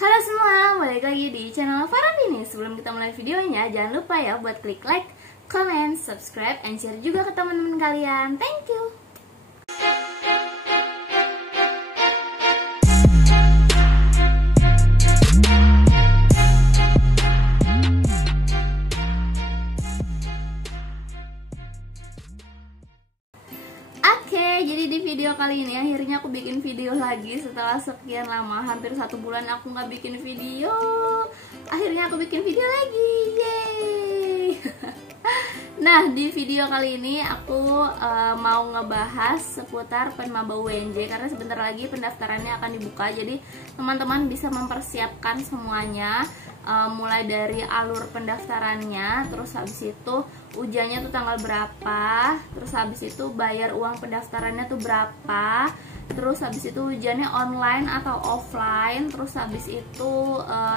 Halo semua, balik lagi di channel Farandini. Sebelum kita mulai videonya, jangan lupa ya buat klik like, comment, subscribe, and share juga ke teman-teman kalian. Thank you. Jadi di video kali ini akhirnya aku bikin video lagi setelah sekian lama, hampir 1 bulan aku nggak bikin video. Akhirnya aku bikin video lagi, yeay. Nah, di video kali ini aku mau ngebahas seputar Penmaba UNJ karena sebentar lagi pendaftarannya akan dibuka. Jadi teman-teman bisa mempersiapkan semuanya, mulai dari alur pendaftarannya, terus habis itu ujiannya tuh tanggal berapa, terus habis itu bayar uang pendaftarannya tuh berapa, terus habis itu ujiannya online atau offline, terus habis itu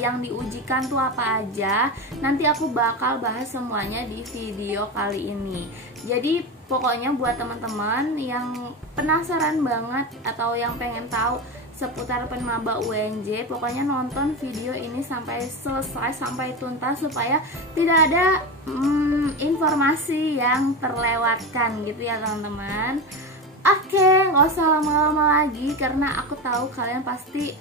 yang diujikan tuh apa aja. Nanti aku bakal bahas semuanya di video kali ini. Jadi pokoknya buat teman-teman yang penasaran banget atau yang pengen tahu seputar Penmaba UNJ, pokoknya nonton video ini sampai selesai, sampai tuntas, supaya tidak ada informasi yang terlewatkan gitu ya teman-teman. Oke, nggak usah lama-lama lagi karena aku tahu kalian pasti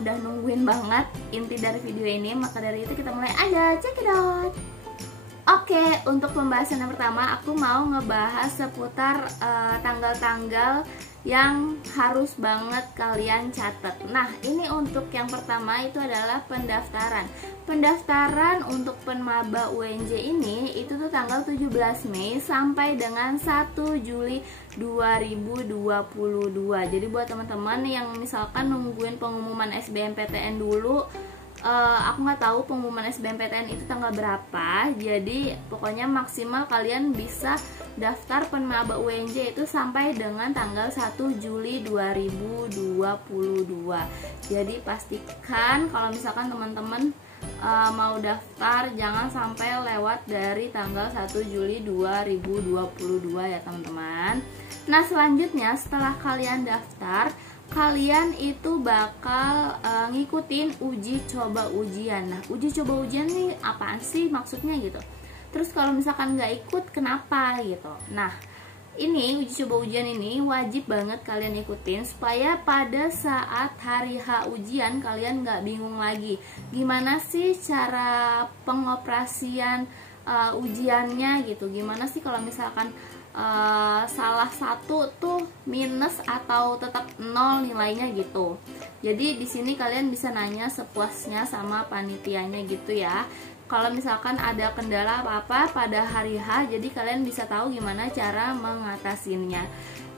udah nungguin banget inti dari video ini. Maka dari itu kita mulai aja, check it out. Oke, untuk pembahasan yang pertama aku mau ngebahas seputar tanggal-tanggal yang harus banget kalian catat. Nah, ini untuk yang pertama itu adalah pendaftaran. Pendaftaran untuk Penmaba UNJ ini itu tuh tanggal 17 Mei sampai dengan 1 Juli 2022. Jadi buat teman-teman yang misalkan nungguin pengumuman SBMPTN dulu, aku nggak tahu pengumuman SBMPTN itu tanggal berapa. Jadi pokoknya maksimal kalian bisa daftar Penmaba UNJ itu sampai dengan tanggal 1 Juli 2022. Jadi pastikan kalau misalkan teman-teman mau daftar jangan sampai lewat dari tanggal 1 Juli 2022 ya teman-teman. Nah, selanjutnya setelah kalian daftar, kalian itu bakal ngikutin uji coba ujian. Nah, uji coba ujian nih apaan sih maksudnya gitu. Terus kalau misalkan nggak ikut kenapa gitu. Nah, ini uji coba ujian ini wajib banget kalian ikutin supaya pada saat hari H ujian kalian nggak bingung lagi gimana sih cara pengoperasian ujiannya gitu. Gimana sih kalau misalkan salah satu tuh minus atau tetap nol nilainya gitu. Jadi di sini kalian bisa nanya sepuasnya sama panitianya gitu ya. Kalau misalkan ada kendala apa-apa pada hari H, jadi kalian bisa tahu gimana cara mengatasinya.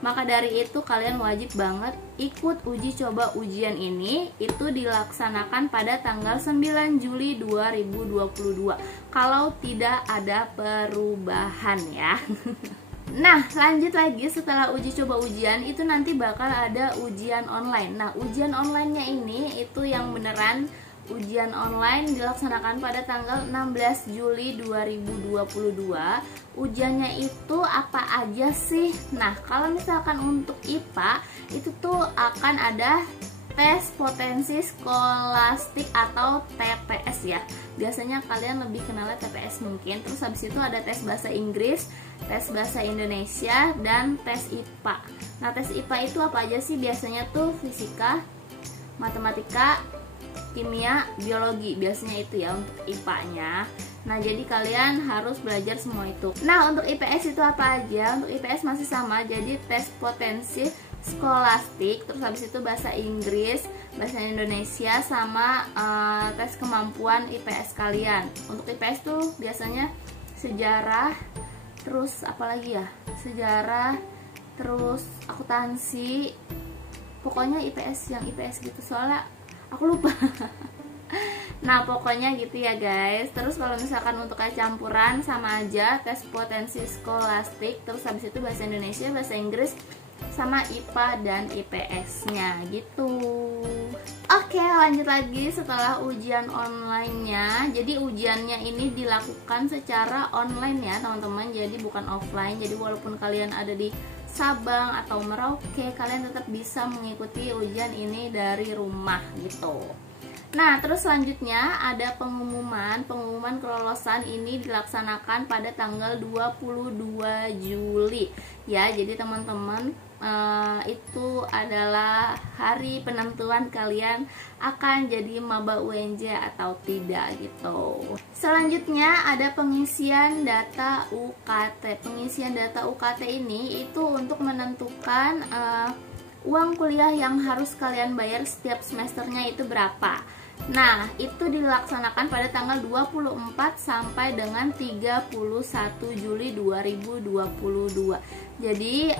Maka dari itu kalian wajib banget ikut uji coba ujian ini. Itu dilaksanakan pada tanggal 9 Juli 2022 kalau tidak ada perubahan ya. Nah, lanjut lagi, setelah uji coba ujian itu nanti bakal ada ujian online. Nah, ujian online-nya ini itu yang beneran ujian online dilaksanakan pada tanggal 16 Juli 2022. Ujiannya itu apa aja sih? Nah, kalau misalkan untuk IPA itu tuh akan ada tes potensi skolastik atau TPS ya. Biasanya kalian lebih kenalnya TPS mungkin. Terus habis itu ada tes bahasa Inggris, tes bahasa Indonesia, dan tes IPA. Nah, tes IPA itu apa aja sih? Biasanya tuh fisika, matematika, kimia, biologi. Biasanya itu ya untuk IPA-nya. Nah, jadi kalian harus belajar semua itu. Nah, untuk IPS itu apa aja? Untuk IPS masih sama. Jadi tes potensi skolastik, terus habis itu bahasa Inggris, bahasa Indonesia, sama tes kemampuan IPS kalian. Untuk IPS tuh biasanya sejarah, terus apalagi ya, sejarah, terus akuntansi, pokoknya IPS yang IPS gitu, soalnya aku lupa. Nah, pokoknya gitu ya guys. Terus kalau misalkan untuk kayak campuran sama aja, tes potensi skolastik, terus habis itu bahasa Indonesia, bahasa Inggris, sama IPA dan IPS-nya gitu. Oke, lanjut lagi setelah ujian online-nya. Jadi ujiannya ini dilakukan secara online ya teman-teman, jadi bukan offline. Jadi walaupun kalian ada di Sabang atau Merauke, kalian tetap bisa mengikuti ujian ini dari rumah gitu. Nah, terus selanjutnya ada pengumuman kelolosan ini dilaksanakan pada tanggal 22 Juli ya. Jadi teman-teman, itu adalah hari penentuan kalian akan jadi maba UNJ atau tidak gitu. Selanjutnya ada pengisian data UKT. Pengisian data UKT ini itu untuk menentukan uang kuliah yang harus kalian bayar setiap semesternya itu berapa. Nah, itu dilaksanakan pada tanggal 24 sampai dengan 31 Juli 2022. Jadi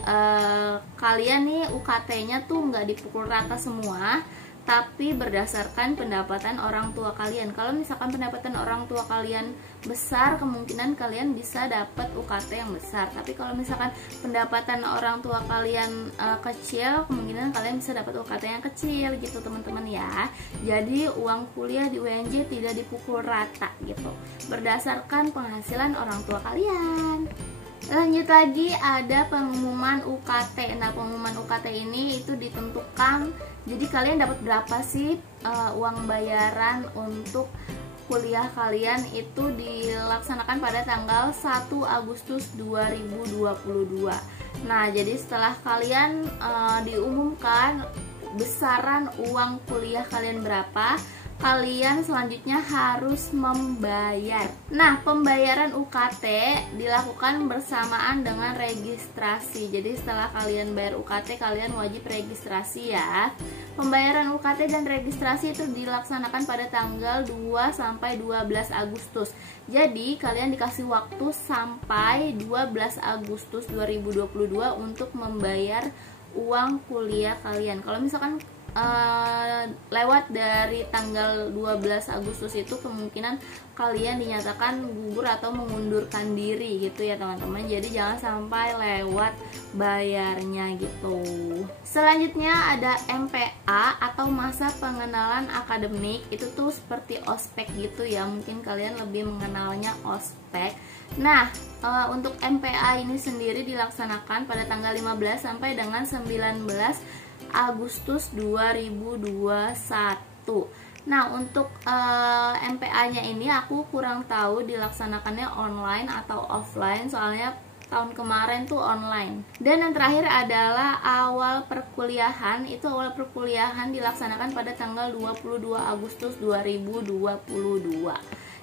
kalian nih UKT-nya tuh nggak dipukul rata semua, tapi berdasarkan pendapatan orang tua kalian. Kalau misalkan pendapatan orang tua kalian besar, kemungkinan kalian bisa dapat UKT yang besar. Tapi kalau misalkan pendapatan orang tua kalian kecil, kemungkinan kalian bisa dapat UKT yang kecil gitu teman-teman ya. Jadi uang kuliah di UNJ tidak dipukul rata gitu, berdasarkan penghasilan orang tua kalian. Lanjut lagi ada pengumuman UKT. Nah, pengumuman UKT ini itu ditentukan, jadi kalian dapat berapa sih uang bayaran untuk kuliah kalian itu dilaksanakan pada tanggal 1 Agustus 2022. Nah, jadi setelah kalian diumumkan besaran uang kuliah kalian berapa, kalian selanjutnya harus membayar. Nah, pembayaran UKT dilakukan bersamaan dengan registrasi. Jadi setelah kalian bayar UKT, kalian wajib registrasi ya. Pembayaran UKT dan registrasi itu dilaksanakan pada tanggal 2 sampai 12 Agustus. Jadi kalian dikasih waktu sampai 12 Agustus 2022 untuk membayar uang kuliah kalian. Kalau misalkan lewat dari tanggal 12 Agustus itu, kemungkinan kalian dinyatakan gugur atau mengundurkan diri gitu ya teman-teman. Jadi jangan sampai lewat bayarnya gitu. Selanjutnya ada MPA atau masa pengenalan akademik. Itu tuh seperti ospek gitu ya, mungkin kalian lebih mengenalnya ospek. Nah, untuk MPA ini sendiri dilaksanakan pada tanggal 15 sampai dengan 19 Agustus 2021. Nah, untuk MPA-nya ini aku kurang tahu dilaksanakannya online atau offline, soalnya tahun kemarin tuh online. Dan yang terakhir adalah awal perkuliahan. Itu awal perkuliahan dilaksanakan pada tanggal 22 Agustus 2022.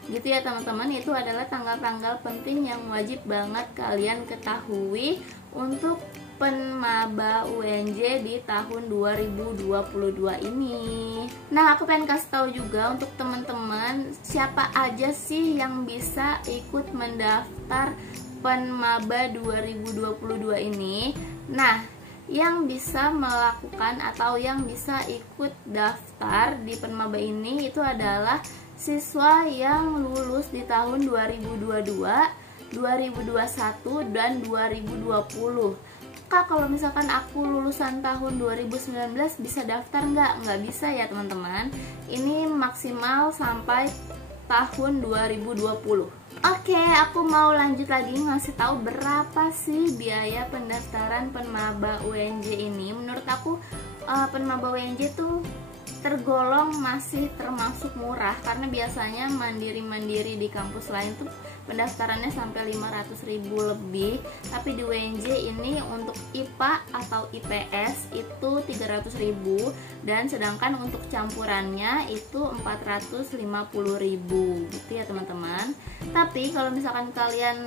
Gitu ya teman-teman, itu adalah tanggal-tanggal penting yang wajib banget kalian ketahui untuk penmaba UNJ di tahun 2022 ini. Nah, aku pengen kasih tahu juga untuk teman-teman, siapa aja sih yang bisa ikut mendaftar penmaba 2022 ini. Nah, yang bisa melakukan atau yang bisa ikut daftar di penmaba ini itu adalah siswa yang lulus di tahun 2022, 2021, dan 2020. Kak, kalau misalkan aku lulusan tahun 2019 bisa daftar nggak? Nggak bisa ya teman-teman. Ini maksimal sampai tahun 2020. Oke, aku mau lanjut lagi ngasih tahu berapa sih biaya pendaftaran penmaba UNJ ini. Menurut aku penmaba UNJ tuh tergolong masih termasuk murah, karena biasanya mandiri-mandiri di kampus lain tuh pendaftarannya sampai 500.000 lebih, tapi di UNJ ini untuk IPA atau IPS itu 300.000, dan sedangkan untuk campurannya itu 450.000 gitu ya teman-teman. Tapi kalau misalkan kalian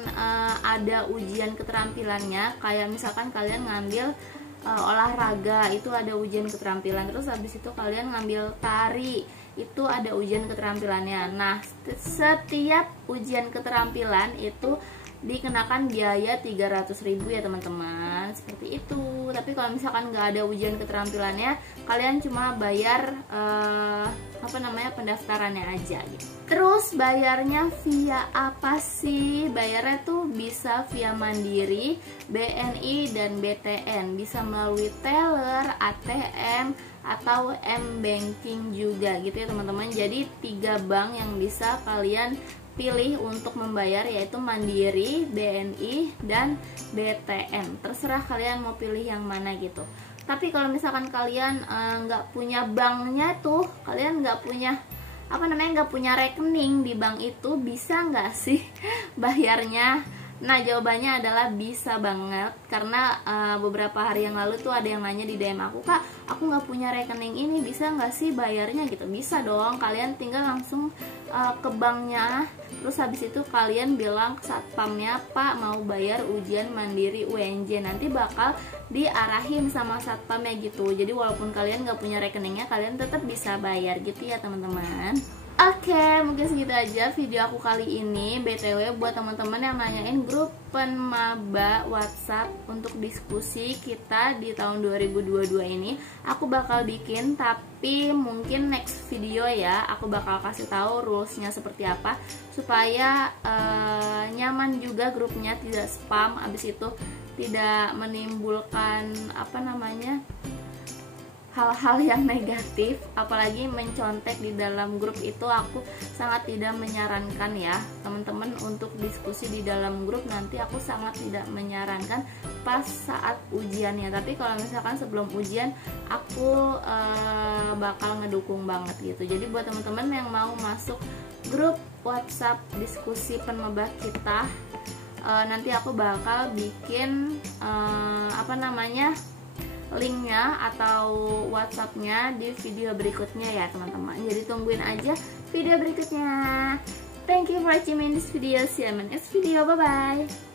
ada ujian keterampilannya, kayak misalkan kalian ngambil olahraga, itu ada ujian keterampilan. Terus habis itu kalian ngambil tari, itu ada ujian keterampilannya. Nah, setiap ujian keterampilan itu dikenakan biaya 300.000 ya teman-teman, seperti itu. Tapi kalau misalkan nggak ada ujian keterampilannya, kalian cuma bayar pendaftarannya aja gitu. Terus bayarnya via apa sih? Bayarnya tuh bisa via Mandiri, BNI, dan BTN. Bisa melalui teller, ATM, atau M-Banking juga gitu ya teman-teman. Jadi 3 bank yang bisa kalian pilih untuk membayar, yaitu Mandiri, BNI, dan BTN. Terserah kalian mau pilih yang mana gitu. Tapi kalau misalkan kalian nggak punya banknya tuh, kalian nggak punya nggak punya rekening di bank itu, bisa nggak sih bayarnya? Nah, jawabannya adalah bisa banget, karena beberapa hari yang lalu tuh ada yang nanya di DM aku, "Kak, aku nggak punya rekening ini, bisa nggak sih bayarnya?" gitu. Bisa dong, kalian tinggal langsung ke banknya, terus habis itu kalian bilang ke satpamnya, "Pak, mau bayar ujian mandiri UNJ." Nanti bakal diarahin sama satpamnya gitu. Jadi walaupun kalian nggak punya rekeningnya, kalian tetap bisa bayar gitu ya teman-teman. Oke, mungkin segitu aja video aku kali ini. BTW buat teman-teman yang nanyain grup penmaba WhatsApp untuk diskusi kita di tahun 2022 ini, aku bakal bikin, tapi mungkin next video ya. Aku bakal kasih tahu rulesnya seperti apa supaya nyaman juga grupnya, tidak spam, abis itu tidak menimbulkan hal-hal yang negatif, apalagi mencontek di dalam grup itu. Aku sangat tidak menyarankan ya teman-teman untuk diskusi di dalam grup. Nanti aku sangat tidak menyarankan pas saat ujiannya, tapi kalau misalkan sebelum ujian aku bakal ngedukung banget gitu. Jadi buat teman-teman yang mau masuk grup WhatsApp diskusi penmaba kita, nanti aku bakal bikin linknya atau WhatsAppnya di video berikutnya ya teman-teman. Jadi tungguin aja video berikutnya. Thank you for watching this video. See you in my next video. Bye bye.